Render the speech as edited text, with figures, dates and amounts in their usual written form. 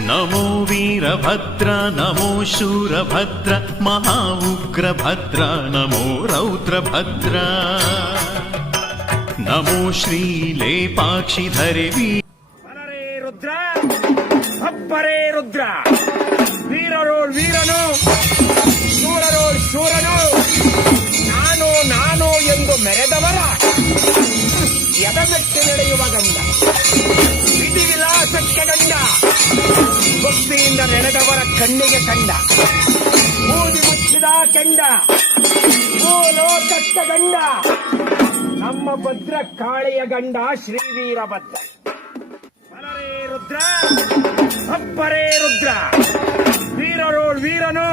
ನಮೋ ವೀರಭದ್ರ ನಮೋ ಶೂರಭದ್ರ ಮಹಾ ಉಗ್ರಭದ್ರ ನಮೋ ರೌದ್ರಭದ್ರ ನಮೋ ಶ್ರೀಲೇಪಾಕ್ಷಿಧರೆ ಬಲರೇ ರುದ್ರ ಅಪ್ಪರೇ ರುದ್ರ ವೀರರೋಳ್ ವೀರನು ಶೂರರೋಳ್ ಶೂರನು ನಾನು ಎಂದು ಮೆರೆದವರ ಎದಮೆಟ್ಟಿ ನಡೆಯುವ ಗಂಡ ವಿಧಿ ವಿಲಾಸಕ್ಕೆ ಗಂಡ ಭಕ್ತಿಯಿಂದ ನೆನೆದವರ ಕಣ್ಣಿಗೆ ಕಂಡ ಬೂದಿ ಮುಚ್ಚಿದ ಕೆಂಡ ಭೂಲೋಕಕ್ಕೆ ಗಂಡ ನಮ್ಮ ಭದ್ರ ಕಾಳಿಯ ಗಂಡ ಶ್ರೀ ವೀರಭದ್ರ ಬಲರೇ ರುದ್ರ ಅಪ್ಪರೇ ರುದ್ರ ವೀರರೋಳ್ ವೀರನು